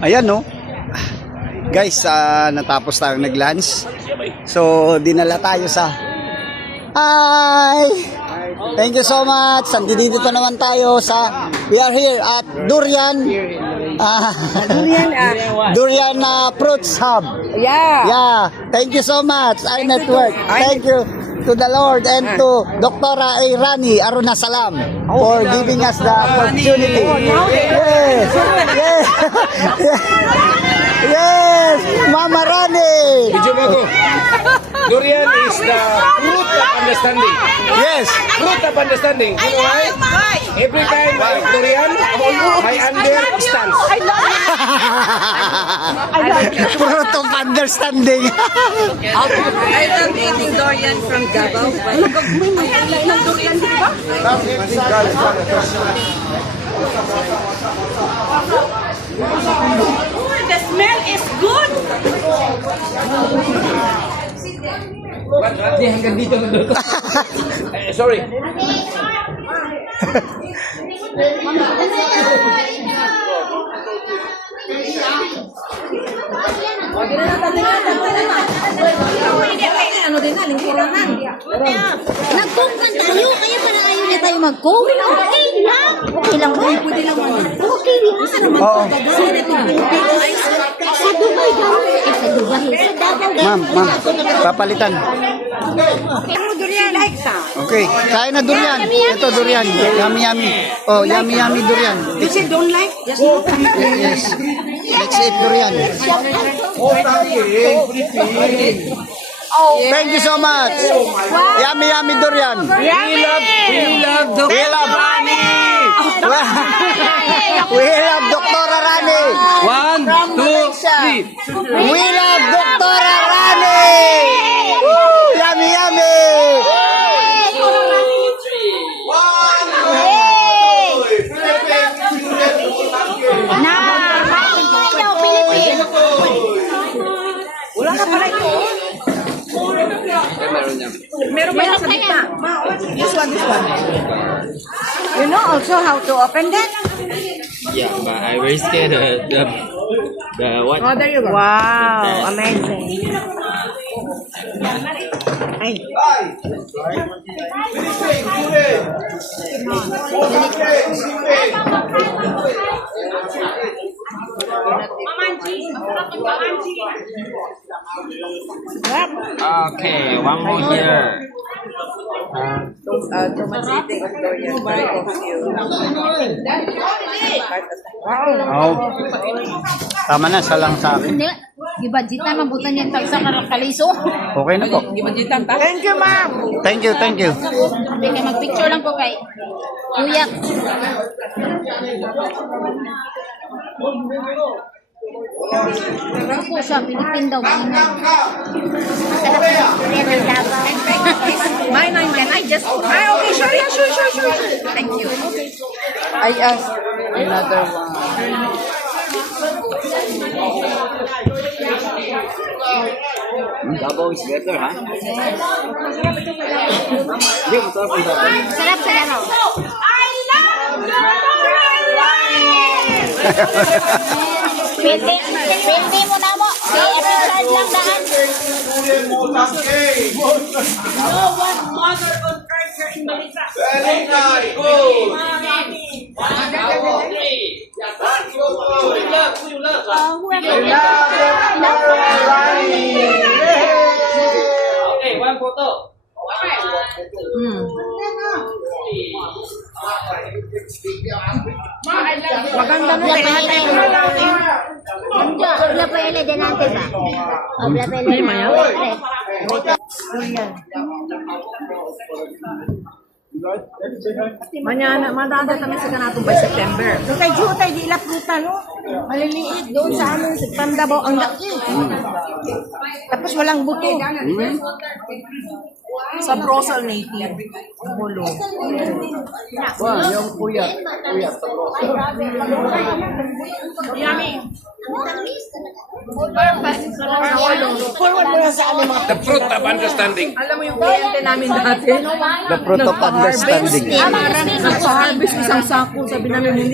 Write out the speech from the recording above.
Ayan, no? Guys, natapos tayong nag-lunch. So, dinala tayo sa... Hi! Thank you so much. Dito naman tayo sa... We are here at Durian. Durian Fruits Hub. Yeah. Thank you so much. iNetwork. Thank you to the Lord and to Dr. Rani Arunasalam for giving us the opportunity. Yes. Yes. Yes. Mama Rani. Durian is the fruit of understanding. Yes. Fruit of understanding. You know why? Every time I eat durian, I understand. Fruit of understanding. I love eating durian from Davao. The smell is good. Sorry. Ano din na, lingkuranan. Nag-coke tayo, kaya pala ayaw niya tayo mag-coke. Okay lang. Okay lang ba? Pwede lang man. Okay lang. Isa naman. Oo. Sa Dubai daw. Sa Dubai. Sa Davao. Ma'am, papalitan. Okay, kain na durian. Ito durian. Yummy yummy. Oh, yummy yummy durian. You say don't like? Yes. Let's eat durian. Thank you so much. Yummy yummy durian. We love Rani. We love Dr. Rani. 1, 2, 3. We love Dr. Rani. Yummy yummy. Wala na pala ito. Meron ba sa gitna? This one. You know also how to open that? Yeah, but I very scared the what? Oh, there you go. Wow, amazing. Ay. Okay, one more here. Oh. Tama na, salang sa akin. Hindi. Gibadjitan, mabutan niya tag sa kaliso. Okay na po. Gibadjitan ta. Thank you, ma'am. Thank you. Hindi kay mag-picture lang po kay Kuya. Ano po siya, Pilipin daw. Mine. I just... Ay, okay, sure. Thank you. I asked another one. Davao is better, huh? Sarap. Pwede mo na mo. Epic card lang daan. No one mother on Christ here in Melissa. Very nice. Good. Okay, one photo. Maganda mo kaya tayo malawin. Habla pa ele delante ba? Habla pa ele. Madada kami sa kanatong by September. So kay Jutay, di ila pruta, no? Maliliit doon sa amin, sa Pandabaw, ang laki. Tapos walang buto. Sa Brosal native. Bulo. Yung puyat. Yummy. Forward mo na sa amin mga The fruit of understanding. Alam mo yung kliyente namin dati? The fruit of understanding. Nagpa-harvest isang sako, sabi namin